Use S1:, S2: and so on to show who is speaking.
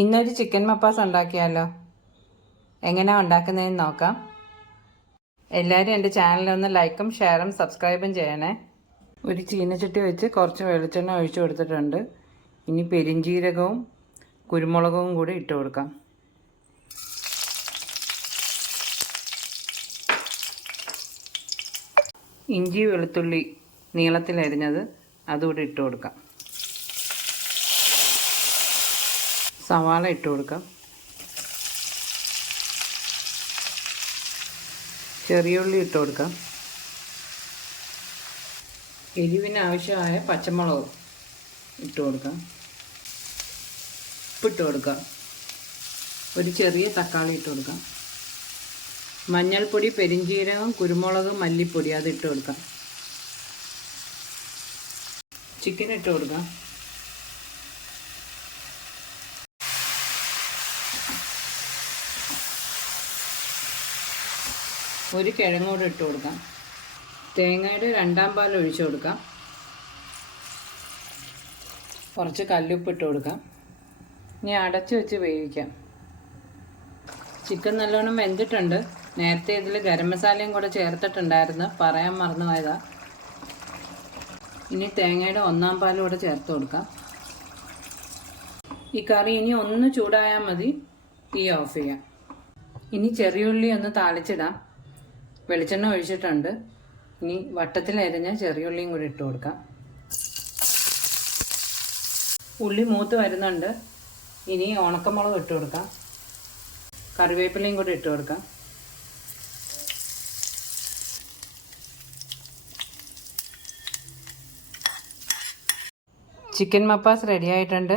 S1: ഇന്നൊരു ചിക്കൻ മപ്പാസ് ഉണ്ടാക്കിയാലോ? എങ്ങനെയാണ് ഉണ്ടാക്കുന്നതെന്ന് നോക്കാം. എല്ലാവരും എന്റെ ചാനലൊന്ന് ലൈക്കും ഷെയറും സബ്സ്ക്രൈബും ചെയ്യണേ. ഒരു ചീനച്ചട്ടി വെച്ച് കുറച്ച് വെളിച്ചെണ്ണ ഒഴിച്ചു കൊടുത്തിട്ടുണ്ട്. ഇനി പെരിഞ്ജീരകവും കുരുമുളകും കൂടി ഇട്ട് കൊടുക്കാം. ഇഞ്ചി വെളുത്തുള്ളി നീളത്തിലരിഞ്ഞത് അതുകൂടി ഇട്ട് കൊടുക്കാം. സവാള ഇട്ട് കൊടുക്കാം. ചെറിയുള്ളി ഇട്ട് കൊടുക്കാം. എരിവിന് ആവശ്യമായ പച്ചമുളക് ഇട്ട് കൊടുക്കാം. ഉപ്പിട്ട് കൊടുക്കാം. ഒരു ചെറിയ തക്കാളി ഇട്ട് കൊടുക്കാം. മഞ്ഞൾപ്പൊടി പെരിഞ്ചീരകം കുരുമുളക് മല്ലിപ്പൊടി അത് ഇട്ട് കൊടുക്കാം. ചിക്കൻ ഇട്ട് കൊടുക്കാം. ഒരു കിഴങ്ങോട് ഇട്ട് കൊടുക്കാം. തേങ്ങയുടെ രണ്ടാം പാൽ ഒഴിച്ചു കൊടുക്കാം. കുറച്ച് കല്ലുപ്പ് ഇട്ട് കൊടുക്കാം. ഇനി അടച്ചു വെച്ച് വേവിക്കാം. ചിക്കൻ നല്ലോണം വെന്തിട്ടുണ്ട്. നേരത്തെ ഇതിൽ ഗരം മസാലയും കൂടെ ചേർത്തിട്ടുണ്ടായിരുന്നു. പറയാൻ മറന്നുപോയതാ. ഇനി തേങ്ങയുടെ ഒന്നാം പാലും കൂടെ ചേർത്ത് കൊടുക്കാം. ഈ കറി ഇനി ഒന്ന് ചൂടായാൽ മതി. തീ ഓഫ് ചെയ്യാം ഇനി ചെറിയുള്ളി ഒന്ന് താളിച്ചിടാം. വെളിച്ചെണ്ണ ഒഴിച്ചിട്ടുണ്ട്. ഇനി വട്ടത്തിൽ വട്ടത്തിലരിഞ്ഞ ചെറിയുള്ളിയും കൂടി ഇട്ട് കൊടുക്കാം. ഉള്ളി മൂത്ത് വരുന്നുണ്ട്. ഇനി ഉണക്കമുളക് ഇട്ട് കൊടുക്കാം. കറിവേപ്പിലയും കൂടി ഇട്ട് കൊടുക്കാം. ചിക്കൻ മപ്പാസ് റെഡി ആയിട്ടുണ്ട്.